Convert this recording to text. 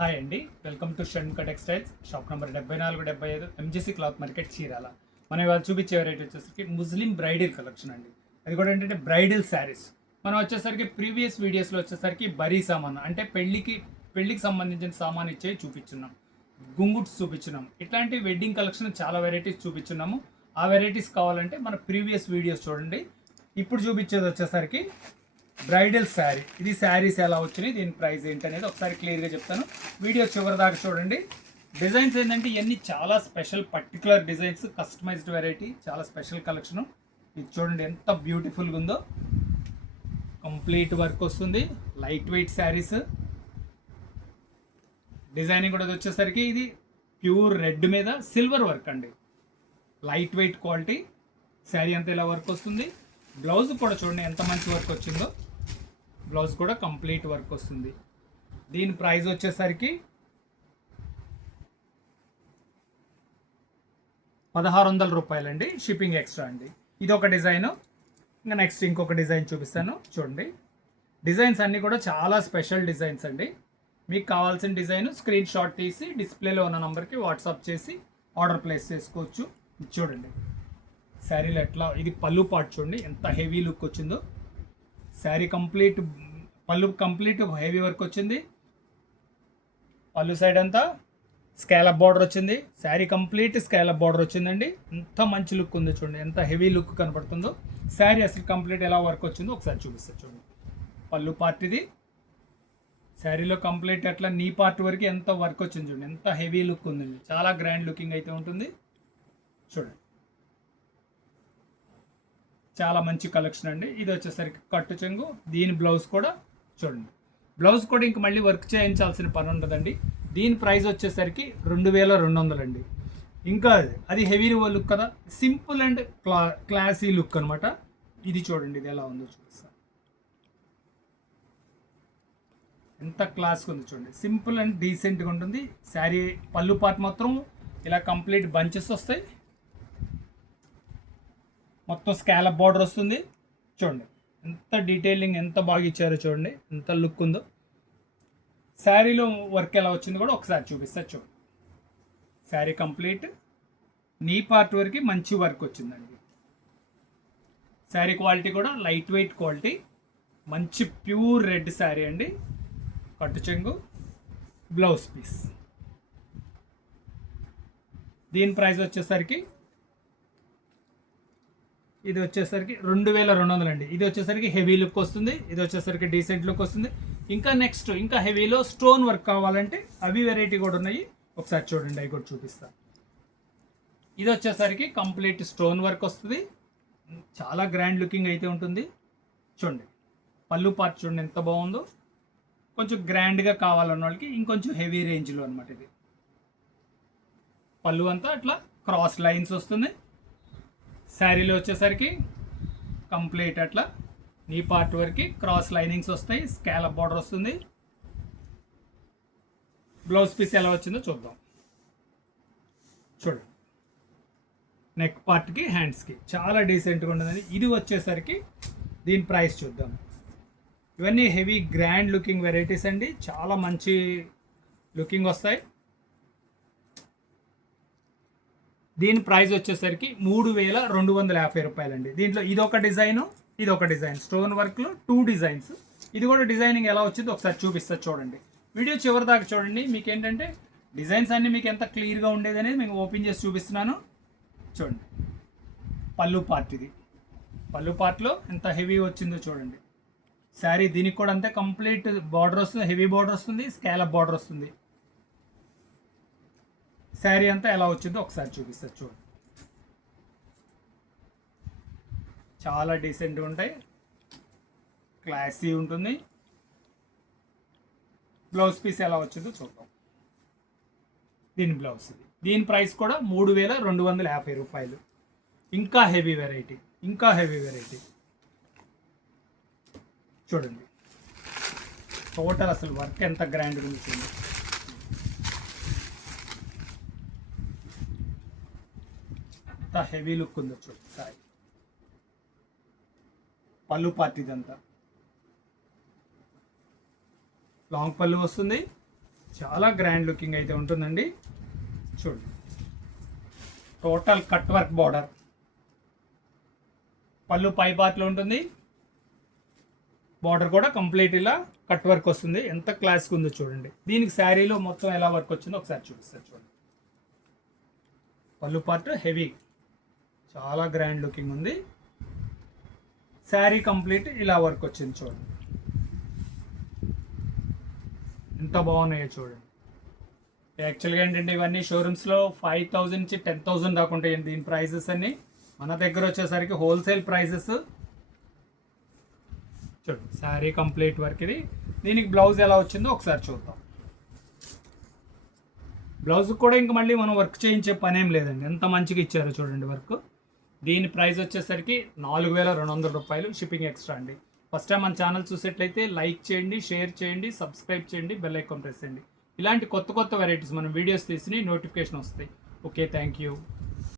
Hi అండి, welcome to Shanmukha textiles. Shop number 7475 MGC cloth market Chirala. మనం ఇవాళ చూపించే వెరైటీ వచ్చేసరికి ముస్లిం బ్రైడల్ కలెక్షన్ అండి. అది కూడా ఏంటంటే బ్రైడల్ శారీస్. మనం వచ్చేసరికి ప్రీవియస్ వీడియోస్లో వచ్చేసరికి బరీ సామాన్ అంటే పెళ్లికి సంబంధించిన సామాన్ ఇచ్చే చూపించున్నాం, గుంగుట్స్ చూపించున్నాం. ఇట్లాంటి వెడ్డింగ్ కలెక్షన్ చాలా వెరైటీస్ చూపించున్నాము. ఆ వెరైటీస్ కావాలంటే మన ప్రీవియస్ వీడియోస్ చూడండి. ఇప్పుడు చూపించేది వచ్చేసరికి బ్రైడల్ శారీ. ఇది శారీస్ ఎలా వచ్చినాయి, దీని ప్రైస్ ఏంటనేది ఒకసారి క్లియర్గా చెప్తాను. వీడియో చివరి దాకా చూడండి. డిజైన్స్ ఏంటంటే ఇవన్నీ చాలా special particular designs, customized variety, చాలా స్పెషల్ కలెక్షను. ఇది చూడండి ఎంత బ్యూటిఫుల్గా ఉందో. కంప్లీట్ వర్క్ వస్తుంది, లైట్ వెయిట్ శారీస్. డిజైనింగ్ కూడా వచ్చేసరికి ఇది ప్యూర్ రెడ్ మీద సిల్వర్ వర్క్ అండి, లైట్ వెయిట్ క్వాలిటీ. శారీ అంతా ఇలా వర్క్ వస్తుంది. బ్లౌజ్ కూడా చూడండి ఎంత మంచి వర్క్ వచ్చిందో. బ్లౌజ్ కూడా కంప్లీట్ వర్క్ వస్తుంది. దీని ప్రైస్ వచ్చేసరికి 1600 రూపాయలండి, షిప్పింగ్ ఎక్స్ట్రా అండి. ఇది ఒక డిజైన్. ఇంకా నెక్స్ట్ ఇంకొక డిజైన్ చూపిస్తాను చూడండి. డిజైన్స్ అన్నీ కూడా చాలా స్పెషల్ డిజైన్స్ అండి. మీకు కావాల్సిన డిజైన్ స్క్రీన్ షాట్ తీసి డిస్ప్లేలో ఉన్న నెంబర్కి వాట్సాప్ చేసి ఆర్డర్ ప్లేస్ చేసుకోవచ్చు. చూడండి శారీలో ఎట్లా, ఇది పళ్ళు పార్ట్ చూడండి ఎంత హెవీ లుక్ వచ్చిందో. శారీ పళ్ళు కంప్లీట్ హెవీ వర్క్ వచ్చింది. పళ్ళు సైడ్ అంతా స్కాలప్ బార్డర్ వచ్చింది. శారీ కంప్లీట్ స్కాలప్ బార్డర్ వచ్చిందండి. ఎంత మంచి లుక్ ఉంది చూడండి, ఎంత హెవీ లుక్ కనపడుతుందో. శారీ అసలు కంప్లీట్ ఎలా వర్క్ వచ్చిందో ఒకసారి చూపిస్తాను చూడండి. పళ్ళు పార్ట్ ఇది. శారీలో కంప్లీట్ అట్లా నీ పార్ట్ వరకు ఎంత వర్క్ వచ్చింది చూడండి, ఎంత హెవీ లుక్ ఉందండి. చాలా గ్రాండ్ లుకింగ్ అయితే ఉంటుంది చూడండి. చాలా మంచి కలెక్షన్ అండి. ఇది వచ్చేసరికి కట్టు చెంగు. దీని బ్లౌజ్ కూడా చూడండి. బ్లౌజ్ కూడా ఇంక మళ్ళీ వర్క్ చేయించాల్సిన పని ఉండదండి. దీని ప్రైస్ వచ్చేసరికి 2200 అండి. ఇంకా అది హెవీ లుక్ కదా, సింపుల్ అండ్ క్లాసీ లుక్ అనమాట. ఇది చూడండి, ఇది ఎలా ఉందో చూపిస్తాను. ఎంత క్లాస్గా ఉంది చూడండి, సింపుల్ అండ్ డీసెంట్గా ఉంటుంది. శారీ పళ్ళు పార్ట్ మాత్రం ఇలా కంప్లీట్ బంచెస్ వస్తాయి. మొత్తం స్కాలప్ బార్డర్ వస్తుంది చూడండి. ఎంత డీటెయిలింగ్ ఎంత బాగా ఇచ్చారో చూడండి, ఎంత లుక్ ఉందో. శారీలో వర్క్ ఎలా వచ్చింది కూడా ఒకసారి చూపిస్తా చూడండి. శారీ కంప్లీట్ నీ పార్ట్ వరకు మంచి వర్క్ వచ్చిందండి. శారీ క్వాలిటీ కూడా లైట్ వెయిట్ క్వాలిటీ, మంచి ప్యూర్ రెడ్ శారీ అండి. కట్టు చెంగు, బ్లౌజ్ పీస్. దీని ప్రైస్ వచ్చేసరికి ఇది వచ్చేసరికి 2200 అండి. ఇది వచ్చేసరికి హెవీ లుక్ వస్తుంది, ఇది వచ్చేసరికి డీసెంట్ లుక్ వస్తుంది. ఇంకా నెక్స్ట్ ఇంకా హెవీలో స్టోన్ వర్క్ కావాలంటే అవి వెరైటీ కూడా ఉన్నాయి, ఒకసారి చూడండి, అవి కూడా చూపిస్తాను. ఇది వచ్చేసరికి కంప్లీట్ స్టోన్ వర్క్ వస్తుంది, చాలా గ్రాండ్ లుకింగ్ అయితే ఉంటుంది చూడండి. పళ్ళు పార్ట్ చూడండి ఎంత బాగుందో. కొంచెం గ్రాండ్గా కావాలన్న వాళ్ళకి ఇంకొంచెం హెవీ రేంజ్లో అనమాట ఇది. పళ్ళు అంతా అట్లా క్రాస్ లైన్స్ వస్తుంది. శారీలో వచ్చేసరికి కంప్లీట్ అట్లా నీ పార్ట్ వరకు క్రాస్ లైనింగ్స్ వస్తాయి, స్కాలప్ బార్డర్ వస్తుంది. బ్లౌజ్ పీస్ ఎలా వచ్చిందో చూద్దాం చూడండి. నెక్ పార్ట్కి హ్యాండ్స్కి చాలా డీసెంట్గా ఉండదండి. ఇది వచ్చేసరికి దీని ప్రైస్ చూద్దాం. ఇవన్నీ హెవీ గ్రాండ్ లుకింగ్ వెరైటీస్ అండి, చాలా మంచి లుకింగ్ వస్తాయి. దీని ప్రైస్ వచ్చేసరికి 3250 రూపాయలండి. దీంట్లో ఇదొక డిజైను, ఇదొక డిజైన్, స్టోన్ వర్క్లో 2 డిజైన్స్. ఇది కూడా డిజైనింగ్ ఎలా వచ్చిందో ఒకసారి చూపిస్తా చూడండి. వీడియో చివరి దాకా చూడండి. మీకు ఏంటంటే డిజైన్స్ అన్నీ మీకు ఎంత క్లియర్గా ఉండేది అనేది మీకు ఓపెన్ చేసి చూపిస్తున్నాను చూడండి. పళ్ళు పార్ట్ ఇది. పళ్ళు పార్ట్లో ఎంత హెవీ వచ్చిందో చూడండి. శారీ దీనికి కూడా అంతే కంప్లీట్ బార్డర్ వస్తుంది, హెవీ బార్డర్ వస్తుంది, స్కాలప్ బార్డర్ వస్తుంది. శారీ అంతా ఎలా వచ్చిందో ఒకసారి చూపిస్తారు చూడండి. చాలా డీసెంట్గా ఉంటాయి, క్లాసీ ఉంటుంది. బ్లౌజ్ పీస్ ఎలా వచ్చిందో చూద్దాం. దీని బ్లౌజ్ ఇది. దీని ప్రైస్ కూడా 3250 రూపాయలు. ఇంకా హెవీ వెరైటీ, ఇంకా హెవీ వెరైటీ చూడండి. టోటల్ అసలు వర్క్ ఎంత గ్రాండ్గా ఉంది చూడండి. ఎంత హెవీ లుక్ ఉందో చూడండి. సారీ పళ్ళు పార్ట్ ఇదంతా లాంగ్ పళ్ళు వస్తుంది, చాలా గ్రాండ్ లుకింగ్ అయితే ఉంటుందండి. చూడండి, టోటల్ కట్ వర్క్ బార్డర్, పళ్ళు పై పార్ట్లో ఉంటుంది, బార్డర్ కూడా కంప్లీట్ ఇలా కట్ వర్క్ వస్తుంది. ఎంత క్లాస్గా ఉందో చూడండి. దీనికి శారీలో మొత్తం ఎలా వర్క్ వచ్చిందో ఒకసారి చూపిస్తాను చూడండి. పళ్ళు పార్ట్ హెవీ, చాలా గ్రాండ్ లుకింగ్ ఉంది. శారీ కంప్లీట్ ఇలా వర్క్ వచ్చింది చూడండి. ఎంత బాగున్నాయో చూడండి. యాక్చువల్గా ఏంటంటే ఇవన్నీ షోరూమ్స్లో 5,000 నుంచి 10,000 దాకా ఉంటాయండి దీని ప్రైజెస్ అన్ని. మన దగ్గర వచ్చేసరికి హోల్సేల్ ప్రైజెస్. చూడండి, శారీ కంప్లీట్ వర్క్ ఇది. దీనికి బ్లౌజ్ ఎలా వచ్చిందో ఒకసారి చూద్దాం. బ్లౌజ్ కూడా ఇంక మళ్ళీ మనం వర్క్ చేయించే పనేం లేదండి, ఎంత మంచిగా ఇచ్చారో చూడండి వర్క్. దీని ప్రైస్ వచ్చేసరికి 4,200 రూపాయలు, షిప్పింగ్ ఎక్స్ట్రా అండి. ఫస్ట్ టైం మన ఛానల్ చూసేట్లయితే లైక్ చేయండి, షేర్ చేయండి, సబ్స్క్రైబ్ చేయండి, బెల్ ఐకాన్ ప్రెస్ చేయండి. ఇలాంటి కొత్త కొత్త వెరైటీస్ మనం వీడియోస్ తీసి నోటిఫికేషన్ వస్తాయి. Okay, thank you.